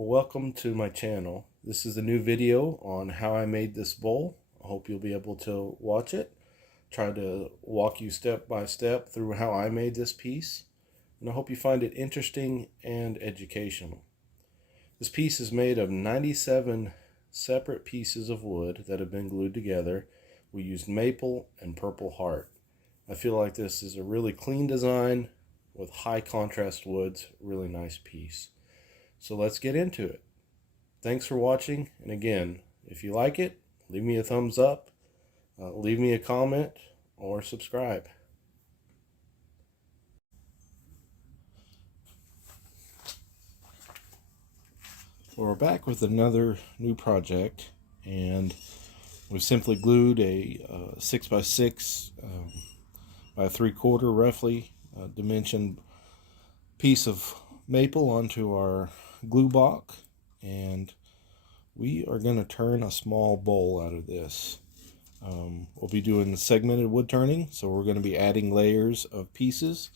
Well, welcome to my channel. This is a new video on how I made this bowl. I hope you'll be able to watch it. Try to walk you step by step through how I made this piece. And I hope you find it interesting and educational. This piece is made of 97 separate pieces of wood that have been glued together. We used maple and purple heart. I feel like this is a really clean design with high contrast woods, really nice piece. So let's get into it. Thanks for watching, and again, if you like it, leave me a thumbs up, leave me a comment, or subscribe. Well, we're back with another new project, and we've simply glued a 6x6 by 3/4 roughly dimensioned piece of maple onto our glue block, and we are going to turn a small bowl out of this. We'll be doing segmented wood turning, so we're going to be adding layers of pieces,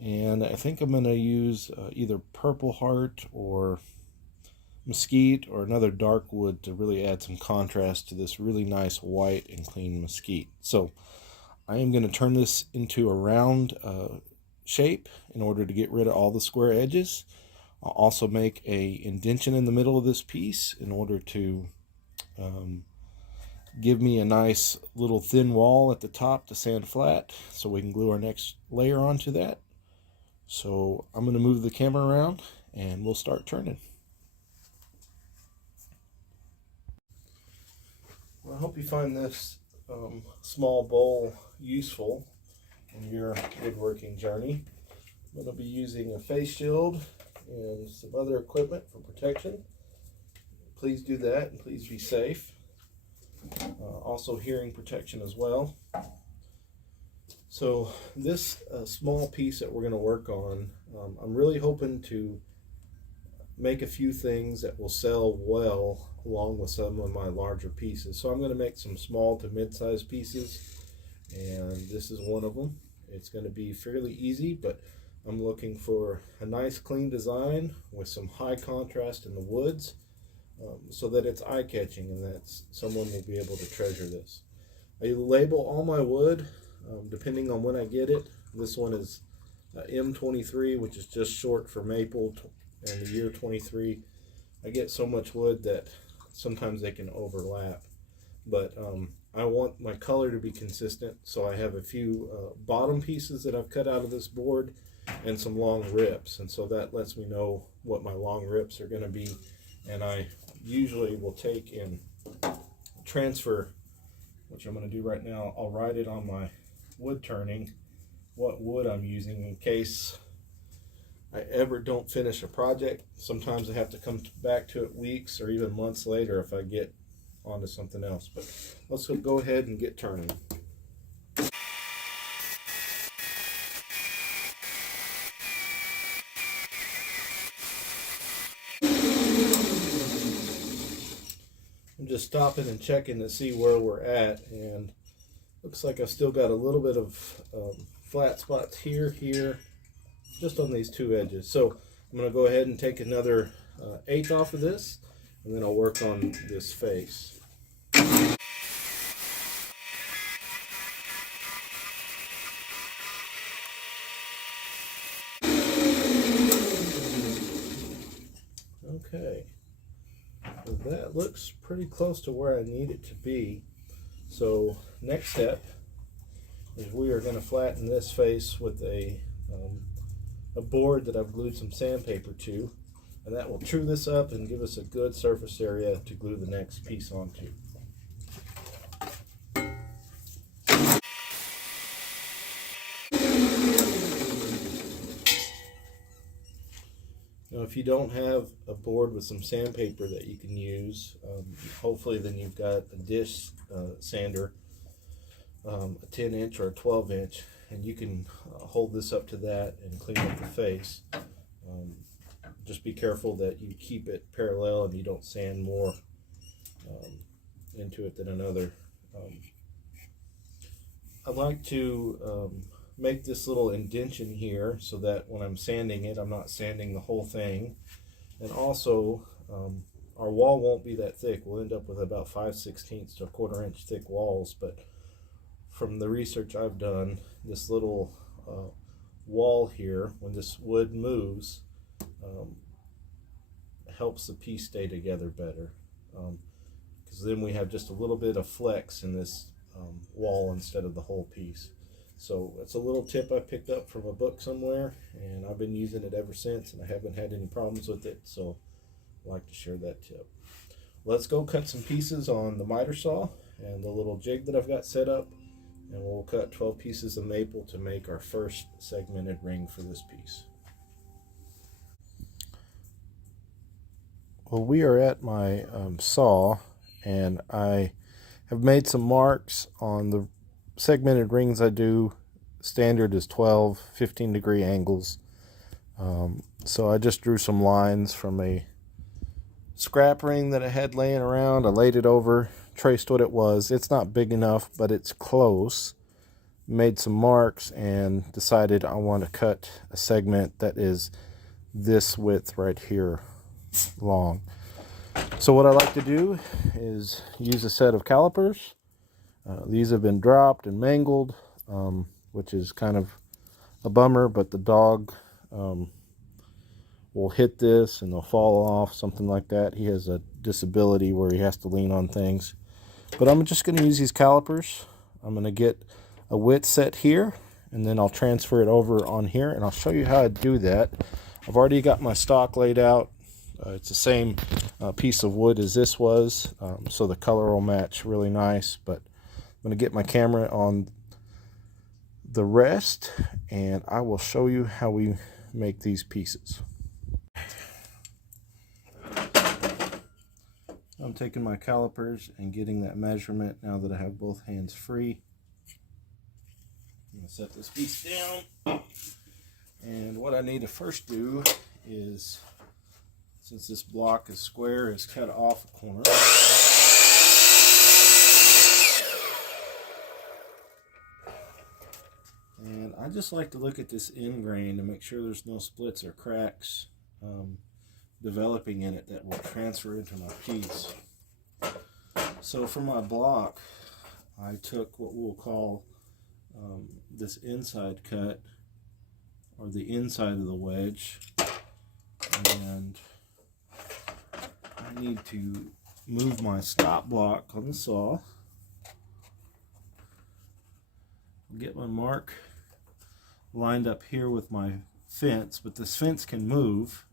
and I think I'm going to use either Purpleheart or mesquite or another dark wood to really add some contrast to this really nice white and clean mesquite. So I am going to turn this into a round shape in order to get rid of all the square edges. I'll also make a indentation in the middle of this piece in order to give me a nice little thin wall at the top to sand flat so we can glue our next layer onto that. So I'm going to move the camera around and we'll start turning. Well, I hope you find this small bowl useful in your woodworking journey. I'm going to be using a face shield and some other equipment for protection. Please do that, and please be safe. Also hearing protection as well. So this small piece that we're going to work on, I'm really hoping to make a few things that will sell well along with some of my larger pieces. So I'm going to make some small to mid-sized pieces, and this is one of them. It's going to be fairly easy, but I'm looking for a nice clean design with some high contrast in the woods, so that it's eye-catching and that someone will be able to treasure this. I label all my wood depending on when I get it. This one is M23, which is just short for maple, and the year 23. I get so much wood that sometimes they can overlap, but I want my color to be consistent, so I have a few bottom pieces that I've cut out of this board and some long rips, and so that lets me know what my long rips are going to be. And I usually will take and transfer, which I'm going to do right now. I'll write it on my wood turning what wood I'm using in case I ever don't finish a project. Sometimes I have to come back to it weeks or even months later if I get onto something else. But let's go ahead and get turning. I'm just stopping and checking to see where we're at, and looks like I've still got a little bit of flat spots here, just on these two edges. So I'm going to go ahead and take another 1/8 off of this, and then I'll work on this face. Okay, so that looks pretty close to where I need it to be. So next step is we are going to flatten this face with a board that I've glued some sandpaper to, and that will true this up and give us a good surface area to glue the next piece onto. Now, if you don't have a board with some sandpaper that you can use, hopefully then you've got a dish sander, a 10-inch or a 12-inch, and you can hold this up to that and clean up the face. Just be careful that you keep it parallel and you don't sand more into it than another. I like to make this little indentation here so that when I'm sanding it, I'm not sanding the whole thing. And also, our wall won't be that thick. We'll end up with about 5/16 to a 1/4 inch thick walls, but from the research I've done, this little wall here, when this wood moves, um, helps the piece stay together better. Because then we have just a little bit of flex in this wall instead of the whole piece. So it's a little tip I picked up from a book somewhere, and I've been using it ever since, and I haven't had any problems with it, so I'd like to share that tip. Let's go cut some pieces on the miter saw and the little jig that I've got set up, and we'll cut 12 pieces of maple to make our first segmented ring for this piece. Well, we are at my saw, and I have made some marks on the segmented rings I do. Standard is 12, 15-degree angles. So I just drew some lines from a scrap ring that I had laying around. I laid it over, traced what it was. It's not big enough, but it's close. Made some marks and decided I want to cut a segment that is this width right here long. So what I like to do is use a set of calipers. These have been dropped and mangled, which is kind of a bummer, but the dog will hit this and they'll fall off, something like that. He has a disability where he has to lean on things. But I'm just going to use these calipers. I'm going to get a width set here, and then I'll transfer it over on here, and I'll show you how I do that. I've already got my stock laid out. It's the same piece of wood as this was, so the color will match really nice. But I'm going to get my camera on the rest, and I will show you how we make these pieces. I'm taking my calipers and getting that measurement now that I have both hands free. I'm going to set this piece down, and what I need to first do is, since this block is square, is cut off a corner. And I just like to look at this end grain to make sure there's no splits or cracks developing in it that will transfer into my piece. So for my block, I took what we'll call this inside cut, or the inside of the wedge, and I need to move my stop block on the saw, get my mark lined up here with my fence, but this fence can move,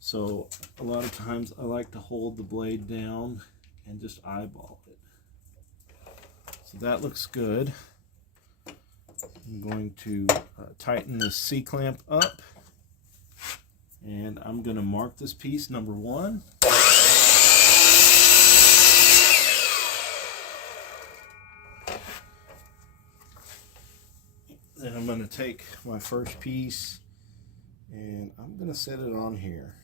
so a lot of times I like to hold the blade down and just eyeball it. So that looks good. I'm going to tighten this C-clamp up, and I'm going to mark this piece number 1. Then I'm going to take my first piece and I'm going to set it on here.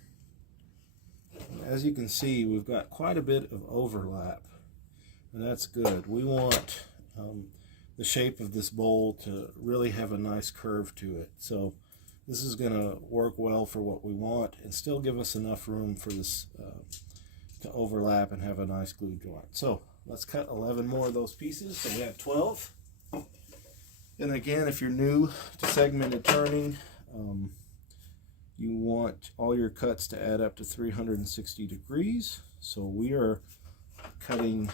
And as you can see, we've got quite a bit of overlap, and that's good. We want the shape of this bowl to really have a nice curve to it. So this is going to work well for what we want and still give us enough room for this to overlap and have a nice glue joint. So let's cut 11 more of those pieces, so we have 12. And again, if you're new to segmented turning, you want all your cuts to add up to 360 degrees. So we are cutting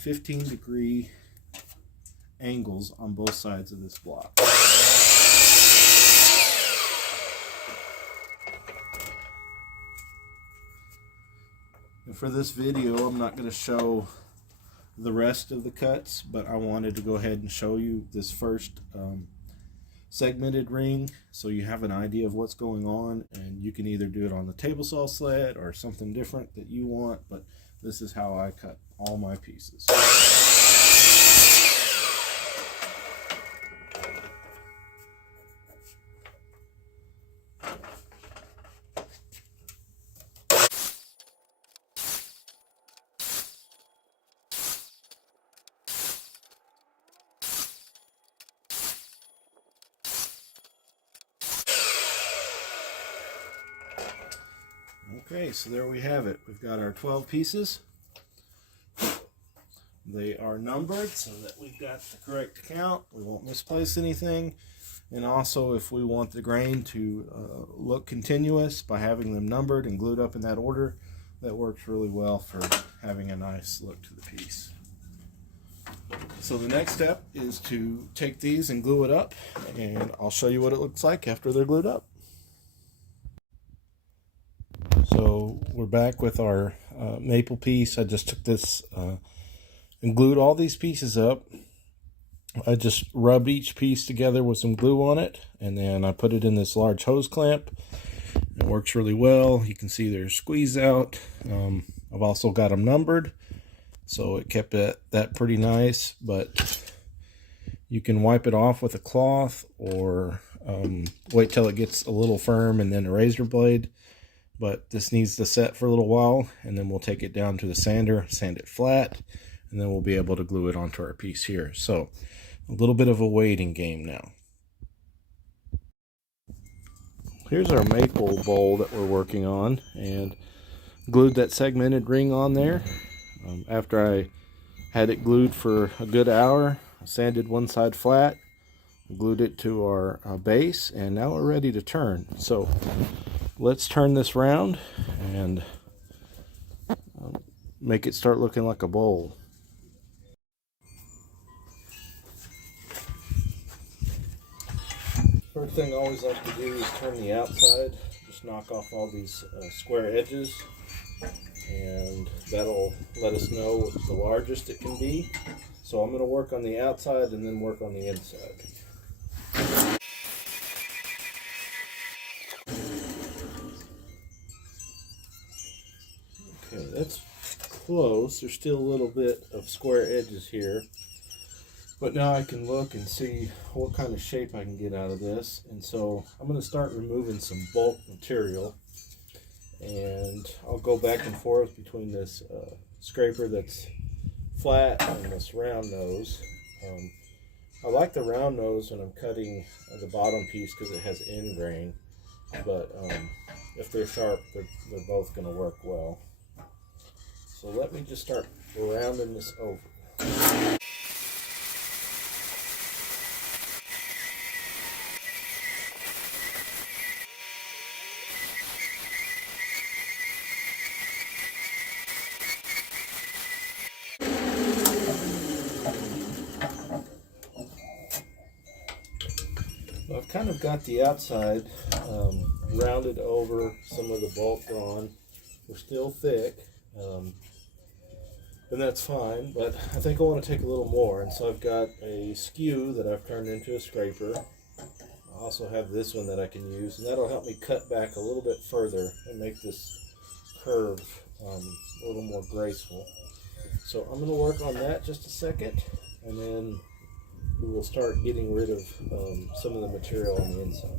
15-degree angles on both sides of this block. And for this video, I'm not going to show the rest of the cuts, but I wanted to go ahead and show you this first segmented ring so you have an idea of what's going on, and you can either do it on the table saw sled or something different that you want, but this is how I cut all my pieces. Okay, so there we have it. We've got our 12 pieces. They are numbered so that we've got the correct count. We won't misplace anything. And also, if we want the grain to look continuous by having them numbered and glued up in that order, that works really well for having a nice look to the piece. So the next step is to take these and glue it up, and I'll show you what it looks like after they're glued up. So we're back with our maple piece. I just took this and glued all these pieces up. I just rubbed each piece together with some glue on it, and then I put it in this large hose clamp. It works really well. You can see they're squeezed out. I've also got them numbered, so it kept that pretty nice, but you can wipe it off with a cloth or wait till it gets a little firm and then a razor blade. But this needs to set for a little while, and then we'll take it down to the sander, sand it flat, and then we'll be able to glue it onto our piece here. So a little bit of a waiting game now. Here's our maple bowl that we're working on, and glued that segmented ring on there. After I had it glued for a good hour, I sanded one side flat, glued it to our base, and now we're ready to turn. So let's turn this round and make it start looking like a bowl. First thing I always like to do is turn the outside, just knock off all these square edges, and that'll let us know the largest it can be. So I'm going to work on the outside and then work on the inside. Okay, that's close. There's still a little bit of square edges here. But now I can look and see what kind of shape I can get out of this. And so I'm going to start removing some bulk material. And I'll go back and forth between this scraper that's flat and this round nose. I like the round nose when I'm cutting the bottom piece because it has end grain. But if they're sharp, they're both going to work well. So let me just start rounding this over. I've kind of got the outside rounded over, some of the bulk gone. They're still thick, and that's fine, but I think I want to take a little more, and so I've got a skew that I've turned into a scraper. I also have this one that I can use, and that'll help me cut back a little bit further and make this curve a little more graceful. So I'm going to work on that just a second, and then we will start getting rid of some of the material on the inside.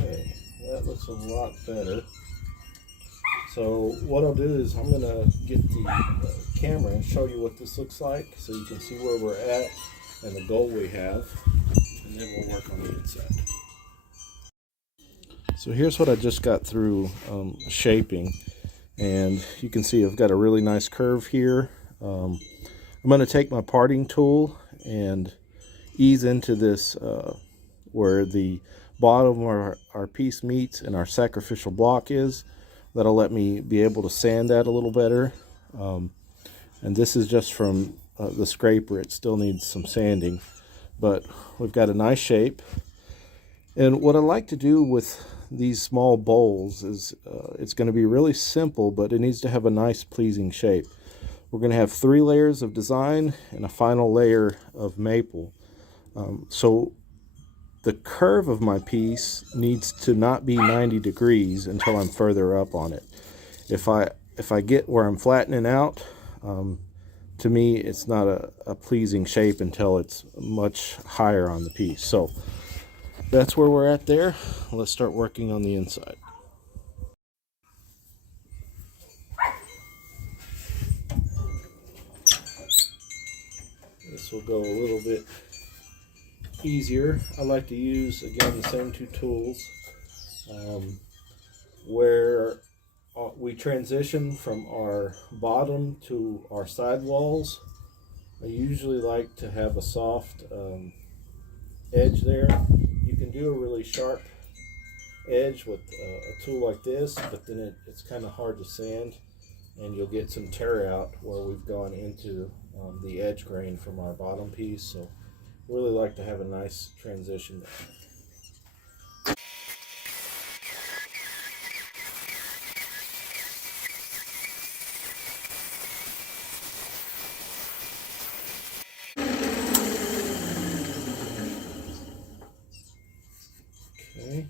Okay, that looks a lot better. So what I'll do is I'm going to get the camera and show you what this looks like so you can see where we're at and the goal we have, and then we'll work on the inside. So here's what I just got through shaping, and you can see I've got a really nice curve here. I'm going to take my parting tool and ease into this where the bottom of our piece meets and our sacrificial block is. That'll let me be able to sand that a little better. And this is just from the scraper. It still needs some sanding, but we've got a nice shape. And what I like to do with these small bowls is it's going to be really simple, but it needs to have a nice pleasing shape. We're going to have 3 layers of design and a final layer of maple. So the curve of my piece needs to not be 90 degrees until I'm further up on it. If I get where I'm flattening out, to me it's not a pleasing shape until it's much higher on the piece. So that's where we're at there. Let's start working on the inside. will go a little bit easier. I like to use, again, the same two tools. Where we transition from our bottom to our side walls, I usually like to have a soft edge there. You can do a really sharp edge with a tool like this, but then it's kind of hard to sand, and you'll get some tear out where we've gone into the edge grain from our bottom piece. So really like to have a nice transition there. Okay,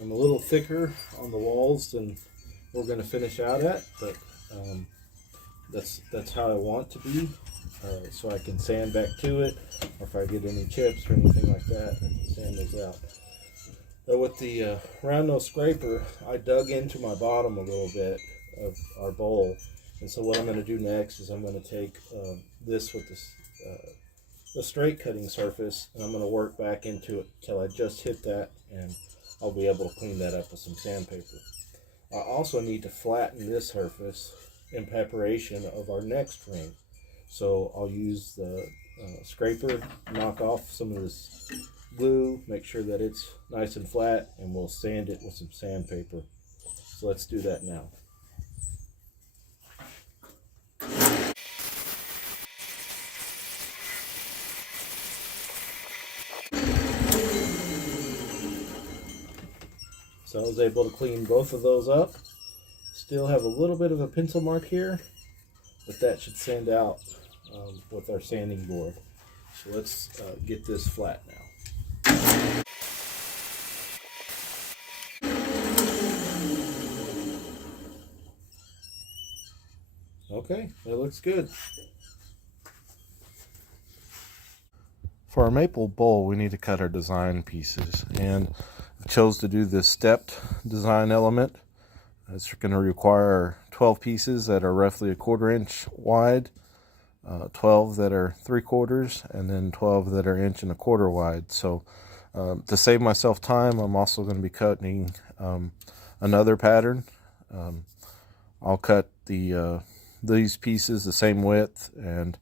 I'm a little thicker on the walls than we're going to finish out at, but that's how I want to be, so I can sand back to it, or if I get any chips or anything like that, I can sand those out. But with the round nose scraper, I dug into my bottom a little bit of our bowl, and so what I'm going to do next is I'm going to take this with this the straight cutting surface, and I'm going to work back into it till I just hit that, and I'll be able to clean that up with some sandpaper. I also need to flatten this surface in preparation of our next ring. So I'll use the scraper, knock off some of this glue, make sure that it's nice and flat, and we'll sand it with some sandpaper. So let's do that now. So I was able to clean both of those up. Still have a little bit of a pencil mark here, but that should sand out with our sanding board. So let's get this flat now. Okay, that looks good. For our maple bowl, we need to cut our design pieces, and I chose to do this stepped design element. It's going to require 12 pieces that are roughly 1/4 inch wide, 12 that are 3/4, and then 12 that are 1.25 inches wide. So to save myself time, I'm also going to be cutting another pattern. I'll cut these pieces the same width, and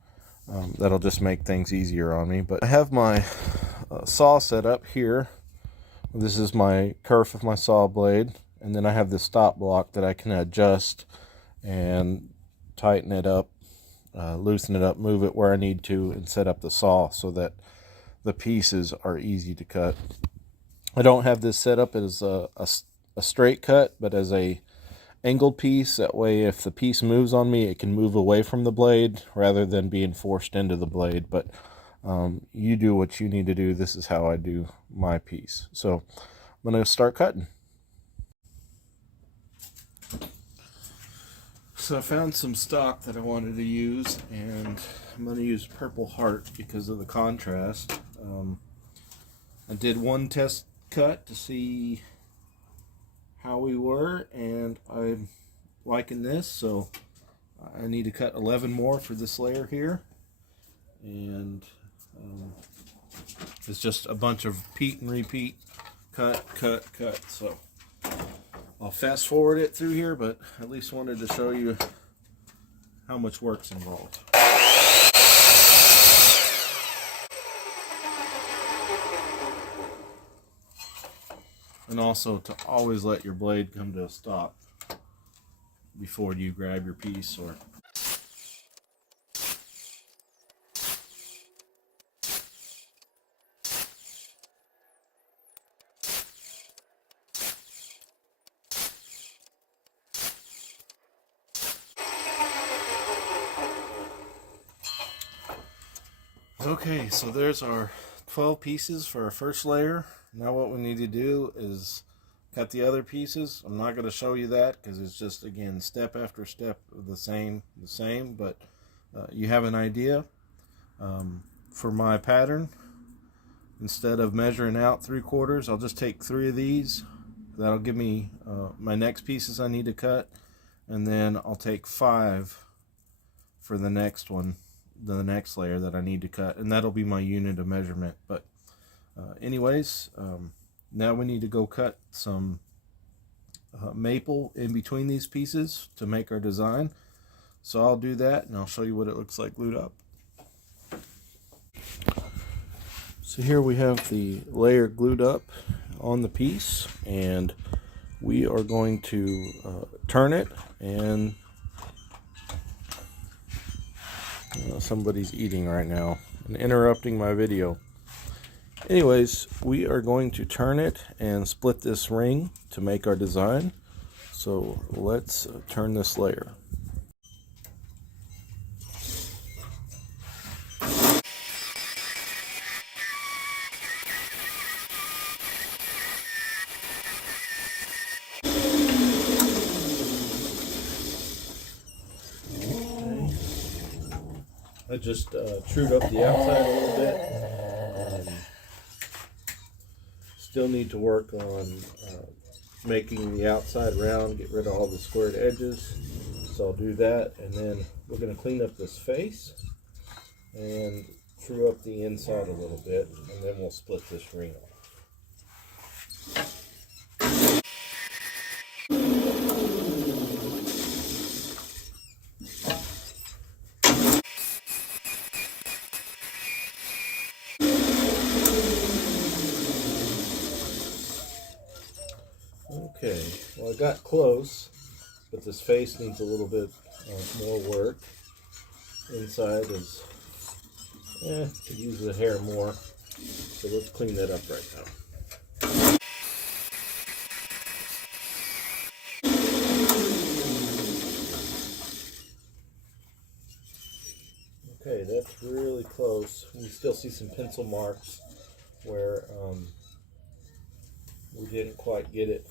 that'll just make things easier on me. But I have my saw set up here. This is my kerf of my saw blade, and then I have this stop block that I can adjust and tighten it up, loosen it up, move it where I need to, and set up the saw so that the pieces are easy to cut. I don't have this set up as a straight cut, but as a angled piece. That way if the piece moves on me, it can move away from the blade rather than being forced into the blade. But you do what you need to do. This is how I do my piece. So I'm going to start cutting. So I found some stock that I wanted to use, and I'm going to use Purpleheart because of the contrast. I did one test cut to see how we were, and I'm liking this, so I need to cut 11 more for this layer here. And it's just a bunch of repeat and repeat, cut. So I'll fast forward it through here, but at least wanted to show you how much work's involved. And also to always let your blade come to a stop before you grab your piece. Or okay, so there's our 12 pieces for our first layer. Now what we need to do is cut the other pieces. I'm not going to show you that because it's just, again, step after step of the same, but you have an idea. For my pattern, instead of measuring out 3/4, I'll just take 3 of these. That'll give me my next pieces I need to cut, and then I'll take 5 for the next one the next layer that I need to cut, and that'll be my unit of measurement. But anyways, now we need to go cut some maple in between these pieces to make our design. So I'll do that, and I'll show you what it looks like glued up. So here we have the layer glued up on the piece, and we are going to turn it, and somebody's eating right now and interrupting my video. Anyways, we are going to turn it and split this ring to make our design. So let's turn this layer. I just trued up the outside a little bit. Still need to work on making the outside round, get rid of all the squared edges. So I'll do that, and then we're going to clean up this face and true up the inside a little bit, and then we'll split this ring off. Okay, well, I got close, but this face needs a little bit more work. Inside is, could use the hair more, so let's clean that up right now. Okay, that's really close. We still see some pencil marks where we didn't quite get it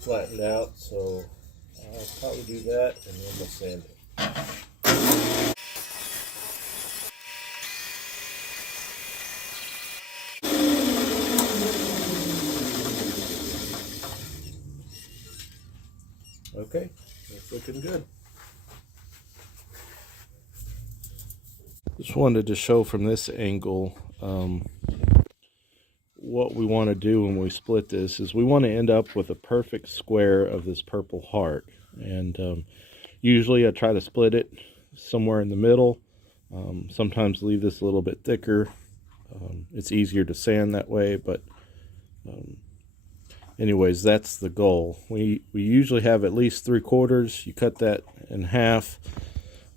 flattened out, so I'll probably do that, and then we'll sand it. Okay, that's looking good. Just wanted to show from this angle what we want to do when we split this is we want to end up with a perfect square of this purple heart, and usually I try to split it somewhere in the middle. Sometimes leave this a little bit thicker. It's easier to sand that way, but anyways, that's the goal. We usually have at least 3/4. You cut that in half.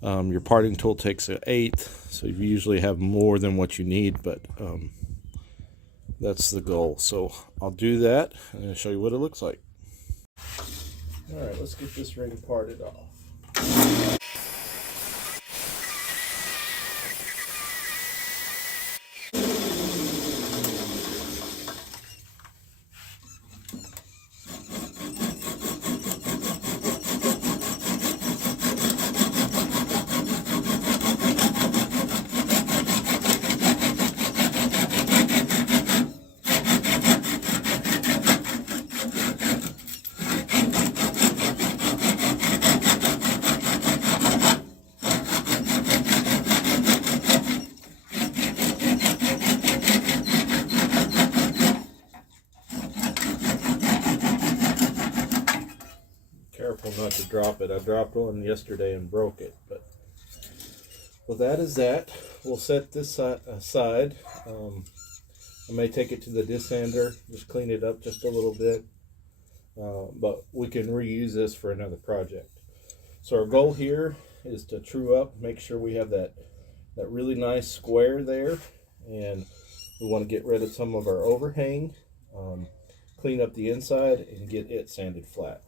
Your parting tool takes 1/8, so you usually have more than what you need, but that's the goal. So I'll do that and I'll show you what it looks like. Alright, let's get this ring parted off. Careful not to drop it. I dropped one yesterday and broke it. But well, that is that. We'll set this aside. I may take it to the dissander, just clean it up just a little bit. But we can reuse this for another project. So our goal here is to true up, make sure we have that really nice square there, and we want to get rid of some of our overhang, clean up the inside, and get it sanded flat.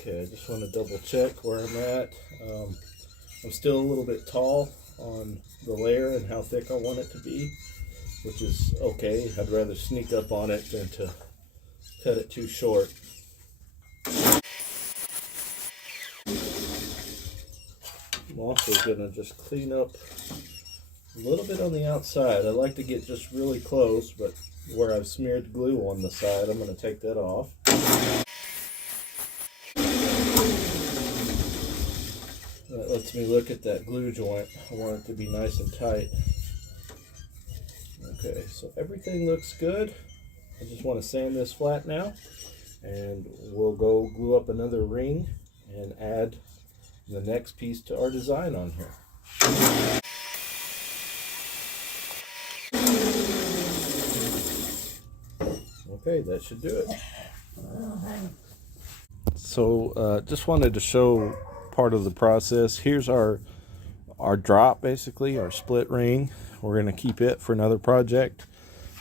Okay, I just want to double check where I'm at. I'm still a little bit tall on the layer and how thick I want it to be, which is okay. I'd rather sneak up on it than to cut it too short. I'm also going to just clean up a little bit on the outside. I like to get just really close, but where I've smeared glue on the side, I'm going to take that off. That lets me look at that glue joint. I want it to be nice and tight. Okay, so everything looks good. I just want to sand this flat now, and we'll go glue up another ring and add the next piece to our design on here. Okay, that should do it. So just wanted to show part of the process. Here's our drop, basically, our split ring. We're going to keep it for another project.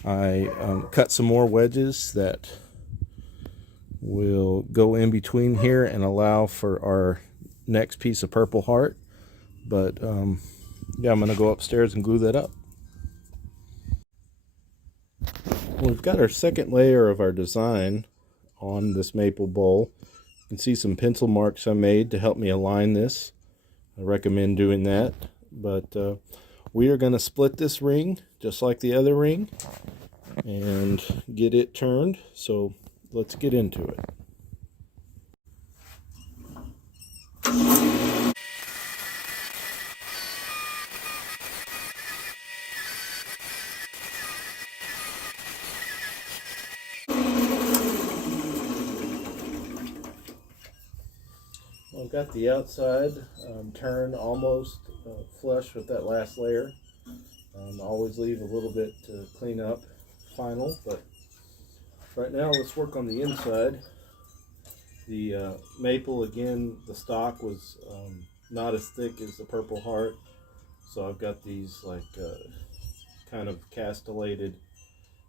I cut some more wedges that will go in between here and allow for our next piece of Purple Heart. But yeah, I'm going to go upstairs and glue that up. We've got our second layer of our design on this maple bowl. You can see some pencil marks I made to help me align this. I recommend doing that. But we are going to split this ring just like the other ring and get it turned. So let's get into it. I've got the outside turned almost flush with that last layer. Always leave a little bit to clean up final, but right now let's work on the inside. The maple, again, the stock was not as thick as the Purple Heart, so I've got these like kind of castellated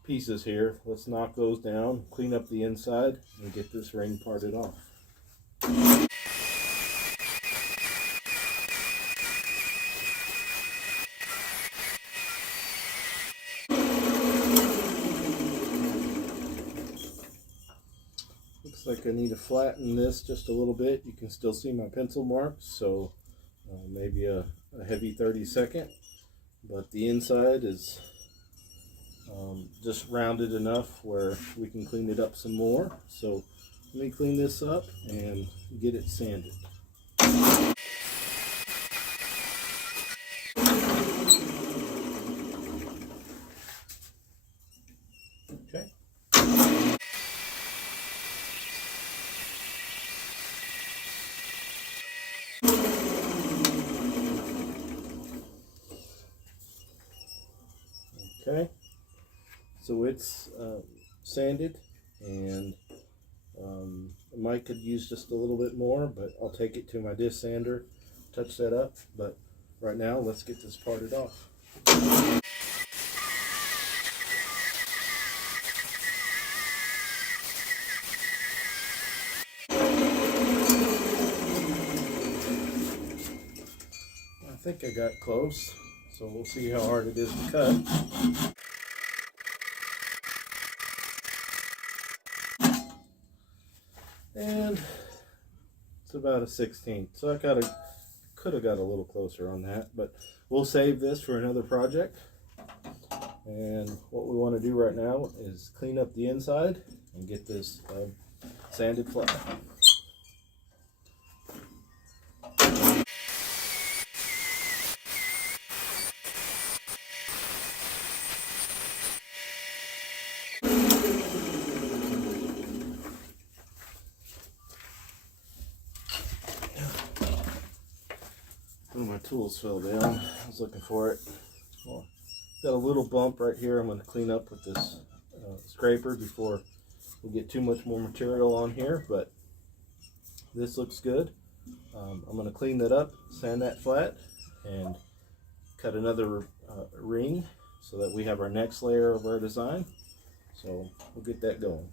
pieces here. Let's knock those down, clean up the inside, and get this ring parted off. Looks like I need to flatten this just a little bit. You can still see my pencil marks, so maybe a heavy 32nd, but the inside is just rounded enough where we can clean it up some more. So let me clean this up and get it sanded. Okay. Okay, so it's sanded, and I might could use just a little bit more, but I'll take it to my disc sander, touch that up. But right now, let's get this parted off. I think I got close, so we'll see how hard it is to cut. And it's about a 16th, so I could have got a little closer on that, but we'll save this for another project. And what we want to do right now is clean up the inside and get this sanded flat. Oh, my tools fell down. I was looking for it. Well, got a little bump right here. I'm going to clean up with this scraper before we get too much more material on here, but this looks good. I'm going to clean that up, sand that flat, and cut another ring so that we have our next layer of our design. So we'll get that going.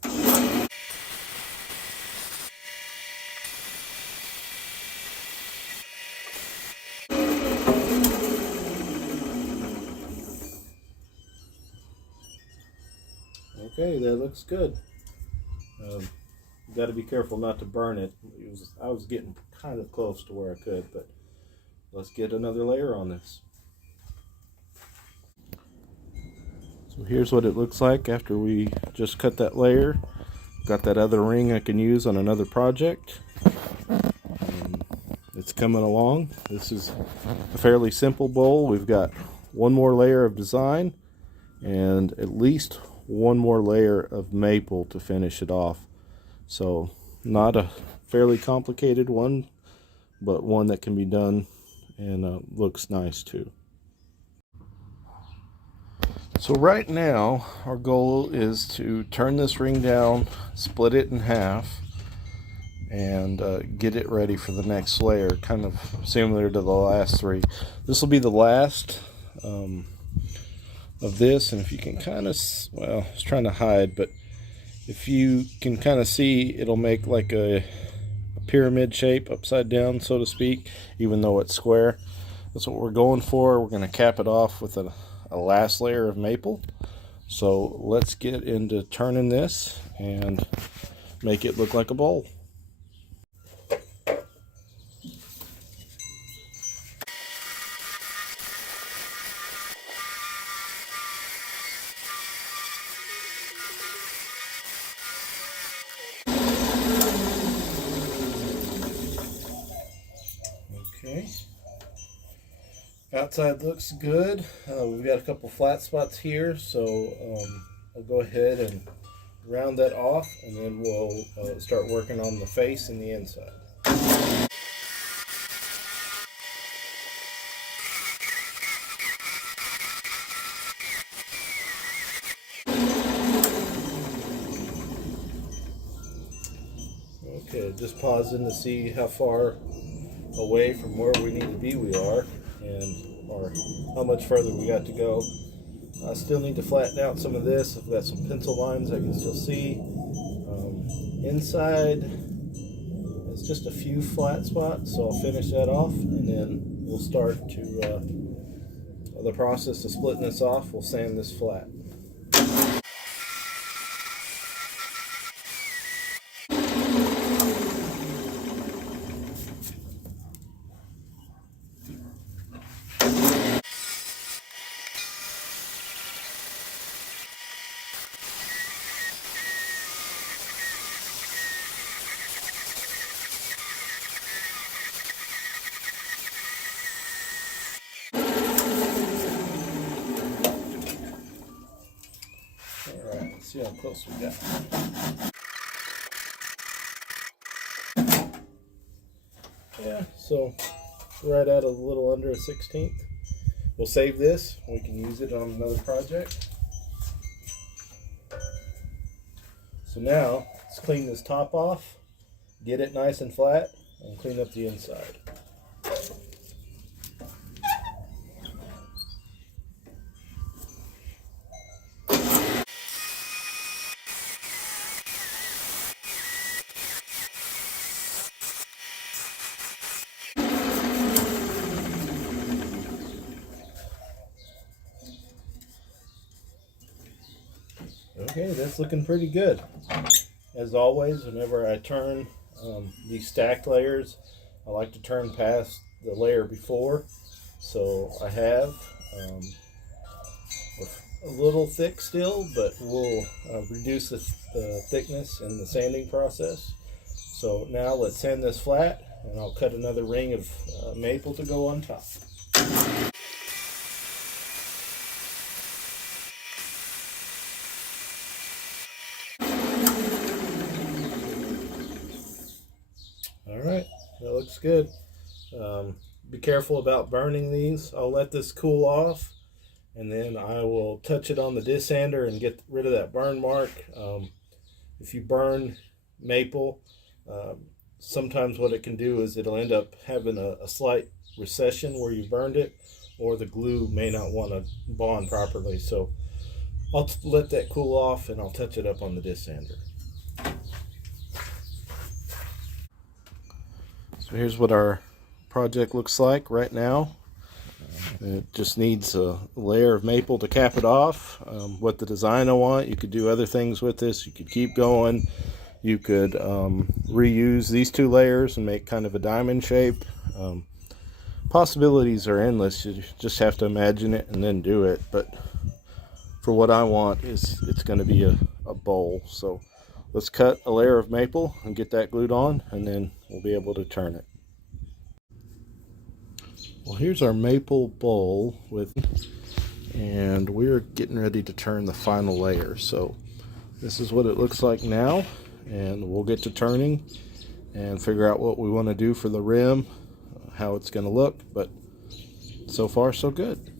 Okay, that looks good. Got to be careful not to burn it. I was getting kind of close to where I could, but let's get another layer on this. So here's what it looks like after we just cut that layer. Got that other ring I can use on another project. It's coming along. This is a fairly simple bowl. We've got one more layer of design and at least one more layer of maple to finish it off. So not a fairly complicated one, but one that can be done and looks nice too. So right now our goal is to turn this ring down, split it in half, and get it ready for the next layer, kind of similar to the last three. This will be the last of this, and if you can kind of, well, I was trying to hide, but if you can kind of see, it'll make like a pyramid shape upside down, so to speak, even though it's square. That's what we're going for. We're going to cap it off with a last layer of maple. So let's get into turning this and make it look like a bowl. Okay, outside looks good. We've got a couple flat spots here, so I'll go ahead and round that off, and then we'll start working on the face and the inside. Okay, just pausing to see how far away from where we need to be we are, and or how much further we got to go. I still need to flatten out some of this. I've got some pencil lines I can still see. Inside, it's just a few flat spots, so I'll finish that off, and then we'll start to the process of splitting this off. We'll sand this flat. Alright, let's see how close we got. Yeah, so right at a little under a 16th. We'll save this. We can use it on another project. So now, let's clean this top off, get it nice and flat, and clean up the inside. Okay, that's looking pretty good. As always, whenever I turn these stacked layers, I like to turn past the layer before. So I have a little thick still, but we'll reduce the thickness in the sanding process. So now let's sand this flat, and I'll cut another ring of maple to go on top. Alright, that looks good. Be careful about burning these. I'll let this cool off, and then I will touch it on the disc sander and get rid of that burn mark. If you burn maple, sometimes what it can do is it'll end up having a slight recession where you burned it, or the glue may not want to bond properly. So I'll let that cool off, and I'll touch it up on the disc sander. So here's what our project looks like right now. It just needs a layer of maple to cap it off. What the design I want, you could do other things with this. You could keep going. You could reuse these two layers and make kind of a diamond shape. possibilities are endless. You just have to imagine it and then do it. But for what I want it's going to be a bowl. So let's cut a layer of maple and get that glued on, and then we'll be able to turn it. Well, here's our maple bowl and we're getting ready to turn the final layer. So this is what it looks like now, and we'll get to turning and figure out what we want to do for the rim, how it's going to look. But so far so good.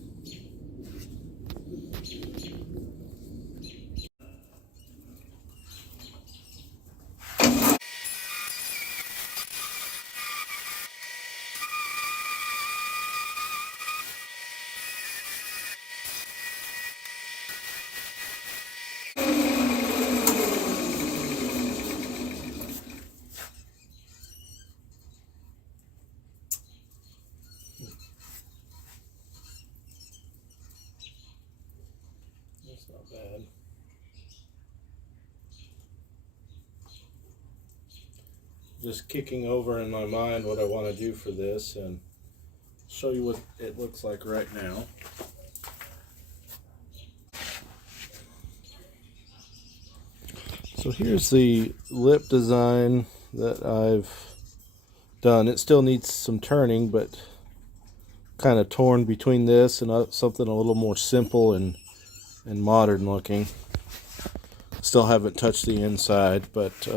That's not bad. Just kicking over in my mind what I want to do for this and show you what it looks like right now. So here's the lip design that I've done. It still needs some turning, but kind of torn between this and something a little more simple and modern looking. Still haven't touched the inside, but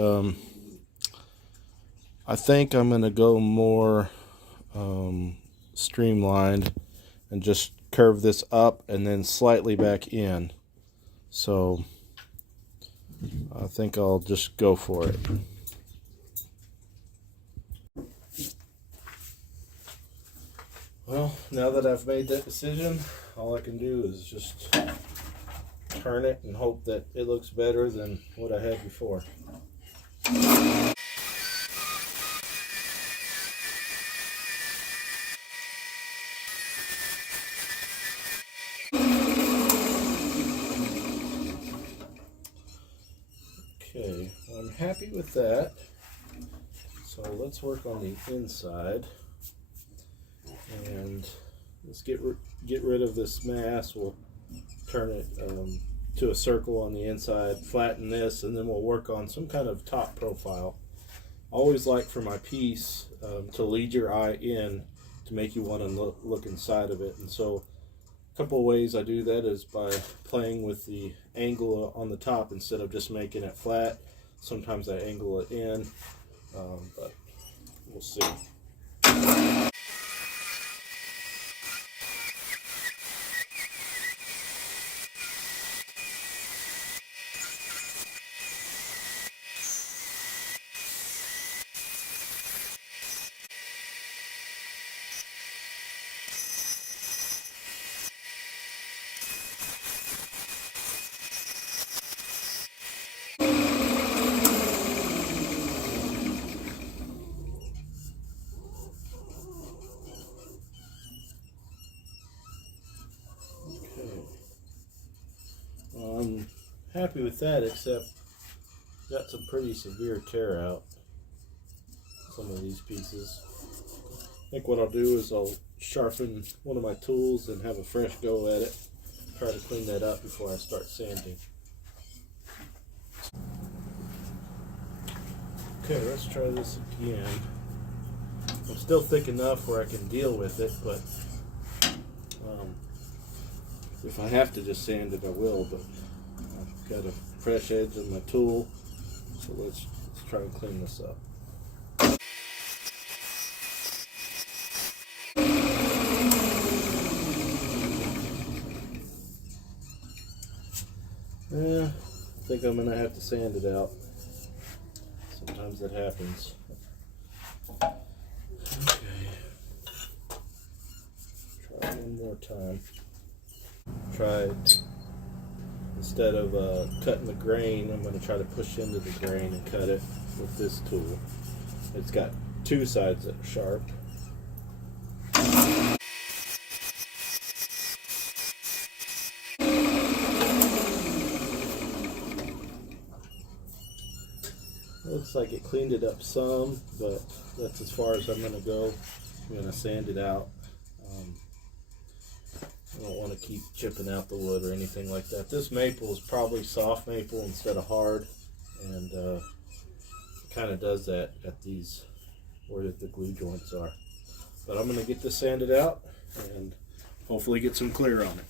I think I'm going to go more streamlined and just curve this up and then slightly back in. So I think I'll just go for it. Well, now that I've made that decision, all I can do is just turn it and hope that it looks better than what I had before. Okay, well, I'm happy with that. So let's work on the inside. And let's get rid of this mass. We'll turn it to a circle on the inside, flatten this, and then we'll work on some kind of top profile. I always like for my piece to lead your eye in to make you want to look inside of it. And so a couple of ways I do that is by playing with the angle on the top instead of just making it flat. Sometimes I angle it in, but we'll see. I'm happy with that, except got some pretty severe tear out some of these pieces. I think what I'll do is I'll sharpen one of my tools and have a fresh go at it. Try to clean that up before I start sanding. Okay, let's try this again. I'm still thick enough where I can deal with it, but if I have to just sand it, I will. But I've got a fresh edge on my tool, so let's try and clean this up. Yeah, I think I'm gonna have to sand it out. Sometimes that happens. Okay. Try one more time. Try, instead of cutting the grain, I'm going to try to push into the grain and cut it with this tool. It's got two sides that are sharp. Looks like it cleaned it up some, but that's as far as I'm going to go. I'm going to sand it out keep chipping out the wood or anything like that. This maple is probably soft maple instead of hard, and it kind of does that at these where the glue joints are. But I'm going to get this sanded out and hopefully get some clear on it.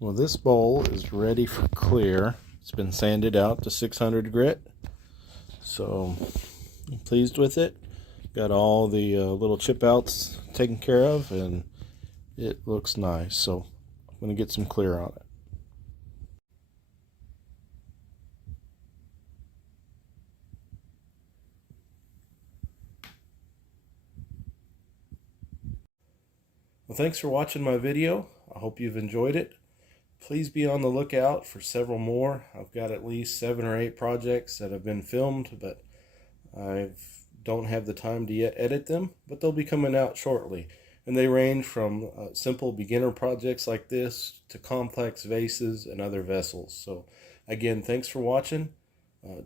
Well, this bowl is ready for clear. It's been sanded out to 600 grit, so I'm pleased with it. Got all the little chip outs taken care of, and it looks nice. So I'm going to get some clear on it. Well, thanks for watching my video. I hope you've enjoyed it. Please be on the lookout for several more. I've got at least 7 or 8 projects that have been filmed, but I don't have the time to yet edit them, but they'll be coming out shortly. And they range from simple beginner projects like this to complex vases and other vessels. So again, thanks for watching.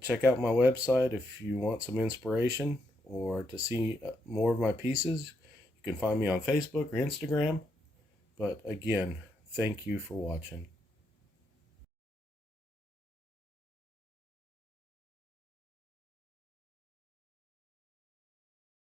Check out my website if you want some inspiration or to see more of my pieces. You can find me on Facebook or Instagram. But again, thank you for watching.